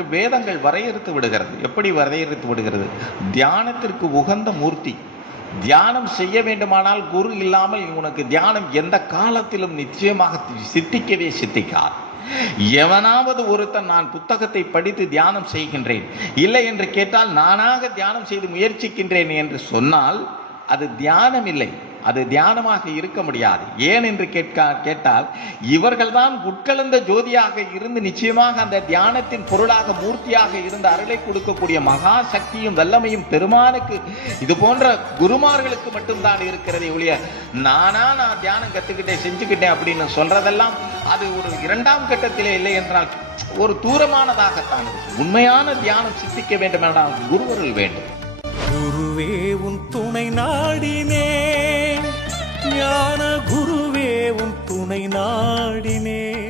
என்று வேதங்கள் வரையறுத்து விடுகிறது. எப்படி வரையறுத்து விடுகிறது? தியானத்திற்கு உகந்த மூர்த்தி. தியானம் செய்ய வேண்டுமானால் குரு இல்லாமல் உனக்கு தியானம் எந்த காலத்திலும் நிச்சயமாக சித்திக்கவே சித்திக்காது. எவனாவது ஒருத்தன் நான் புத்தகத்தை படித்து தியானம் செய்கின்றேன், இல்லை என்று கேட்டால் நானாக தியானம் செய்து முயற்சிக்கின்றேன் என்று சொன்னால் அது தியானம் இல்லை, அது தியானமாக இருக்க முடியாது. ஏன் என்று கேட்டால் இவர்கள்தான் உட்கலந்த ஜோதியாக இருந்து நிச்சயமாக அந்த தியானத்தின் பொருளாக மூர்த்தியாக இருந்து அருளை கொடுக்கக்கூடிய மகா சக்தியும் வல்லமையும் பெருமானுக்கு இது போன்ற குருமார்களுக்கு மட்டும்தான் இருக்கிறதே ஒழிய நான் தியானம் கத்துக்கிட்டேன் செஞ்சுக்கிட்டேன் அப்படின்னு சொல்றதெல்லாம் அது ஒரு இரண்டாம் கட்டத்திலே இல்லை என்றால் ஒரு தூரமானதாகத்தான். உண்மையான தியானம் சித்திக்க வேண்டும் என்றால் குருவருள் வேண்டும். குருவே உன் துணை நாடினேன், ஞான குருவே உன் துணை நாடினேன்.